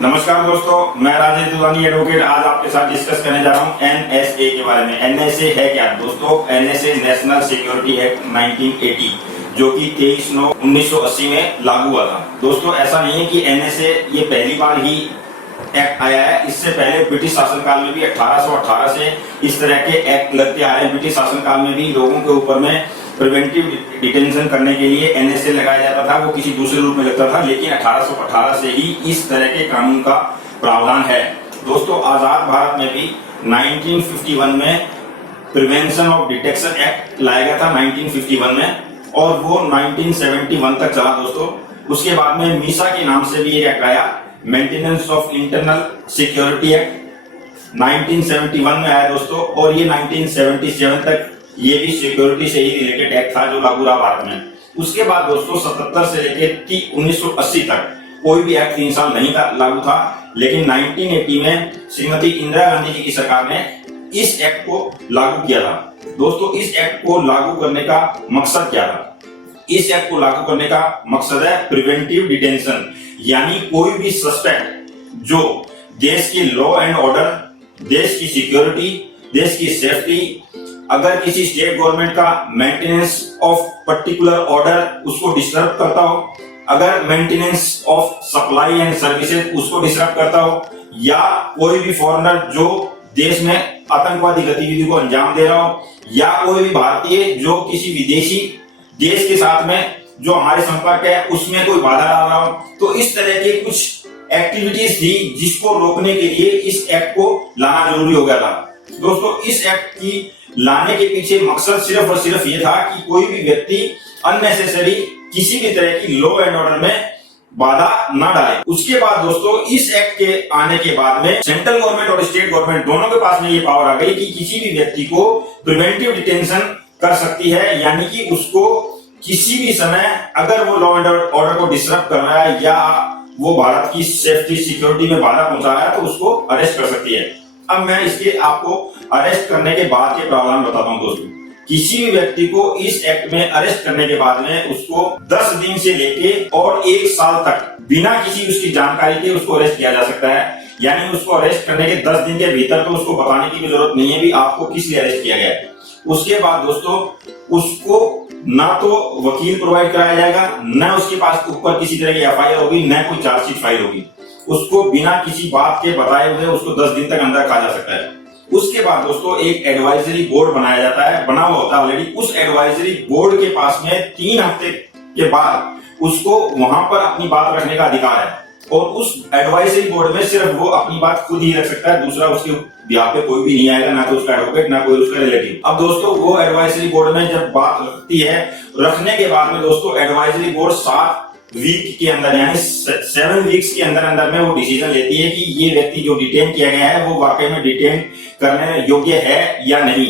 नमस्कार दोस्तों, मैं राजेश दुधानी एडवोकेट आज आपके साथ डिस्कस करने जा रहा हूं एनएसए के बारे में। एनएसए है क्या दोस्तों? एनएसए नेशनल सिक्योरिटी एक्ट 1980 जो कि 23/9/1980 में लागू हुआ था। दोस्तों ऐसा नहीं है कि एनएसए ये पहली बार ही एक्ट आया है। इससे पहले ब्रिटिश शासनकाल में भी 1818 से इस तरह के एक्ट लगते आ रहे हैं। ब्रिटिश शासनकाल में भी लोगों के ऊपर में प्रिवेंटिव डिटेंशन करने के लिए एनएसए लगाया जाता था, वो किसी दूसरे रूप में लगता था, लेकिन 1818 से ही इस तरह के कानून का प्रावधान है। दोस्तों आजाद भारत में भी 1951 में प्रिवेंशन ऑफ डिटेक्शन एक्ट लाया गया था 1951 में, और वो 1971 तक चला दोस्तों। उसके बाद में मीसा के नाम से भी एक एक्ट आया, maintenance of internal security act 1971 में आया दोस्तों, और ये 1977 तक ये भी सिक्योरिटी से ही रिलेटेड एक्ट था जो लागू रहा भारत में। उसके बाद दोस्तों 77 से लेकर 1980 तक कोई भी एक्ट 3 साल नहीं लागू था, लेकिन 1980 में श्रीमती इंदिरा गांधी जी की सरकार ने इस एक्ट को लागू किया था। दोस्तों इस एक्ट को लागू करने का मकसद क्या था? इस एक्ट को लागू करने का मकसद है प्रिवेंटिव डिटेंशन, यानी कोई भी सस्पेक्ट जो देश की लॉ एंड ऑर्डर, देश की सिक्योरिटी, देश की सेफ्टी, अगर किसी स्टेट गवर्नमेंट का मेंटेनेंस ऑफ पर्टिकुलर ऑर्डर उसको डिस्टर्ब करता हो, अगर maintenance of supply and services उसको डिस्टर्ब करता हो, या कोई भी फॉरेनर जो देश में आतंकवादी गतिविधि को अंजाम दे रहा हो, या कोई भी भारतीय जो किसी विदेशी देश के साथ में जो हमारे संपर्क है उसमें कोई बाधा डाल रहा हो, तो इस तरह के कुछ एक्टिविटीज थी जिसको रोकने के लिए इस एक्ट को लाना जरूरी हो गया था। दोस्तों इस एक्ट की लाने के पीछे मकसद सिर्फ और सिर्फ ये था कि कोई भी व्यक्ति अननेसेसरी किसी भी तरह की लॉ एंड ऑर्डर में बाधा ना डाले। उसके बाद दोस्तों इस एक्ट के आने के बाद में सेंट्रल गवर्नमेंट और स्टेट गवर्नमेंट दोनों के पास में ये पावर आ गई कि किसी भी व्यक्ति को प्रिवेंटिव डिटेंशन कर सकती है, यानी कि उसको किसी भी समय अगर वो लॉ एंड ऑर्डर को डिस्टर्ब कर रहा है या वो भारत की सेफ्टी सिक्योरिटी में बाधा पहुंचा रहा है तो उसको अरेस्ट कर सकती है। अब मैं इसके आपको अरेस्ट करने के बाद के प्रावधान बताता हूं दोस्तों। किसी भी व्यक्ति को इस एक्ट में अरेस्ट करने के बाद में उसको 10 दिन से लेके और 1 साल तक बिना किसी उसकी जानकारी के उसको अरेस्ट किया जा सकता है। यानी उसको अरेस्ट करने के 10 दिन के भीतर तो उसको बताने की भी जरूरत नहीं है भी आपको किस लिए अरेस्ट किया गया है। उसके बाद दोस्तों उसको ना तो वकील प्रोवाइड कराया जाएगा, न उसके पास ऊपर किसी तरह की एफआईआर होगी, न कोई चार्जशीट फाइल होगी। उसको बिना किसी बात के बताए हुए उसको 10 दिन तक अंदर रखा जा सकता है। उसके बाद दोस्तों एक एडवाइजरी बोर्ड बनाया जाता है, बना हुआ होता है ऑलरेडी। उस एडवाइजरी बोर्ड के पास में 3 हफ्ते के बाद उसको वहां पर अपनी बात रखने का अधिकार है, और उस एडवाइजरी बोर्ड में सिर्फ वो अपनी बात खुद ही रख सकता है, दूसरा उसके बिहाफ पे कोई भी नहीं आएगा, ना तो उसका एडवोकेट ना कोई उसका रिलेटिव। अब दोस्तों वो एडवाइजरी बोर्ड में जब बात रखती है, रखने के बाद में दोस्तों एडवाइजरी बोर्ड 7 वीक के अंदर यानी 7 वीक्स के अंदर अंदर में वो डिसीजन लेती है कि ये व्यक्ति जो डिटेन किया गया है वो वाकई में डिटेन करने योग्य है या नहीं।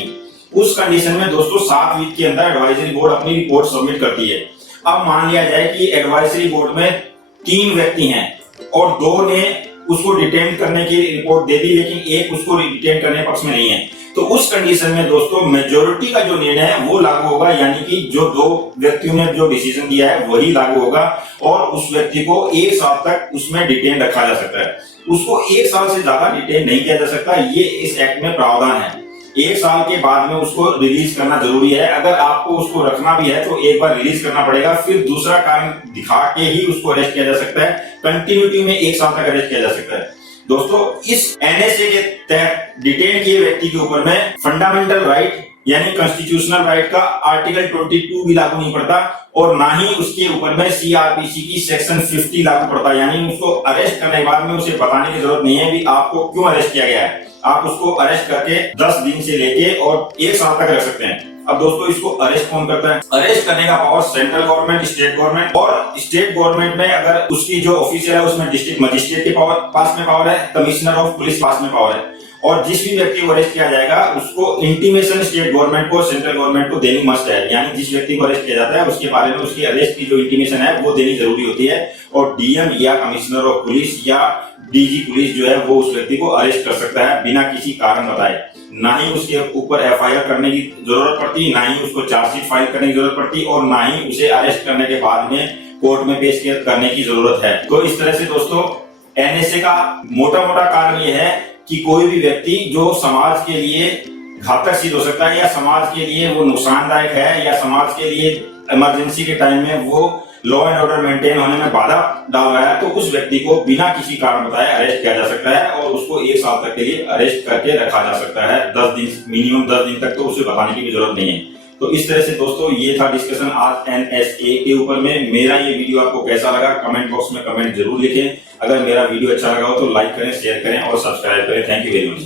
उस कंडीशन में दोस्तों 7 वीक के अंदर एडवाइजरी बोर्ड अपनी रिपोर्ट सबमिट करती है। अब मान लिया जाए कि एडवाइजरी बोर्ड में 3 व्यक्ति हैं और 2 ने उसको डिटेन करने की रिपोर्ट दे दी, लेकिन एक उसको डिटेन करने पक्ष में नहीं है, तो उस कंडीशन में दोस्तों मेजोरिटी का जो निर्णय है वो लागू होगा, यानी कि जो 2 व्यक्तियों ने जो डिसीजन दिया है वही लागू होगा, और उस व्यक्ति को 1 साल तक उसमें डिटेन रखा जा सकता है। उसको 1 साल से ज्यादा डिटेन नहीं किया जा सकता, ये इस एक्ट में प्रावधान है। 1 साल के बाद में उसको रिलीज करना जरूरी है। अगर आपको उसको रखना भी है तो एक बार रिलीज करना पड़ेगा, फिर दूसरा कारण दिखा के ही उसको अरेस्ट किया जा सकता है। कंटिन्यूटी में 1 साल तक अरेस्ट किया जा सकता है। दोस्तों इस एनएसए के तहत डिटेन किए व्यक्ति के ऊपर में फंडामेंटल राइट यानी कॉन्स्टिट्यूशनल राइट का आर्टिकल 22 भी लागू नहीं पड़ता, और ना ही उसके ऊपर में सीआरपीसी की सेक्शन 50 लागू पड़ता है। यानी उसको अरेस्ट करने के बाद में उसे बताने की जरूरत नहीं है भी आपको क्यों अरेस्ट किया गया है। आप उसको अरेस्ट करके 10 दिन से लेके और 1 साल तक रख सकते हैं। अब दोस्तों इसको अरेस्ट कौन करता है? अरेस्ट करने का power central government, state government, और स्टेट गवर्नमेंट में अगर उसकी जो ऑफिसर है उसमें डिस्ट्रिक्ट मजिस्ट्रेट के पास में पावर है, कमिश्नर ऑफ पुलिस पास में पावर है, और जिस भी व्यक्ति को अरेस्ट किया जाएगा उसको इंटीमेशन स्टेट गवर्नमेंट को, सेंट्रल गवर्नमेंट को देनी मस्ट है। यानी जिस व्यक्ति को अरेस्ट किया जाता है उसके बारे में उसकी अरेस्ट की जो इंटीमेशन है वो देनी जरूरी होती है, और डीएम या कमिश्नर ऑफ पुलिस या डीजी पुलिस जो है वो उस व्यक्ति को अरेस्ट कर सकता है बिना किसी कारण बताए। ना ही उसके ऊपर एफआईआर करने की जरूरत पड़ती, ना ही उसको चार्जशीट फाइल करने की जरूरत पड़ती, और ना ही उसे अरेस्ट करने के बाद में कोर्ट में पेश करने की जरूरत है। तो इस तरह से दोस्तों एनएसए का मोटा मोटा कारण यह है कि कोई भी व्यक्ति जो समाज के लिए घातक सिद्ध हो सकता है या समाज के लिए वो नुकसानदायक है या समाज के लिए इमरजेंसी के टाइम में वो लॉ एंड ऑर्डर मेंटेन होने में बाधा डाल रहा है, तो उस व्यक्ति को बिना किसी कारण बताए अरेस्ट किया जा सकता है और उसको 1 साल तक के लिए अरेस्ट करके रखा जा सकता है। 10 दिन, मिनिमम 10 दिन तक तो उसे बताने की भी जरूरत नहीं है। तो इस तरह से दोस्तों ये था डिस्कशन आज एनएसए के ऊपर में। मेरा ये वीडियो आपको कैसा लगा कमेंट बॉक्स में कमेंट जरूर लिखें। अगर मेरा वीडियो अच्छा लगा हो तो लाइक करें, शेयर करें और सब्सक्राइब करें। Thank you very much.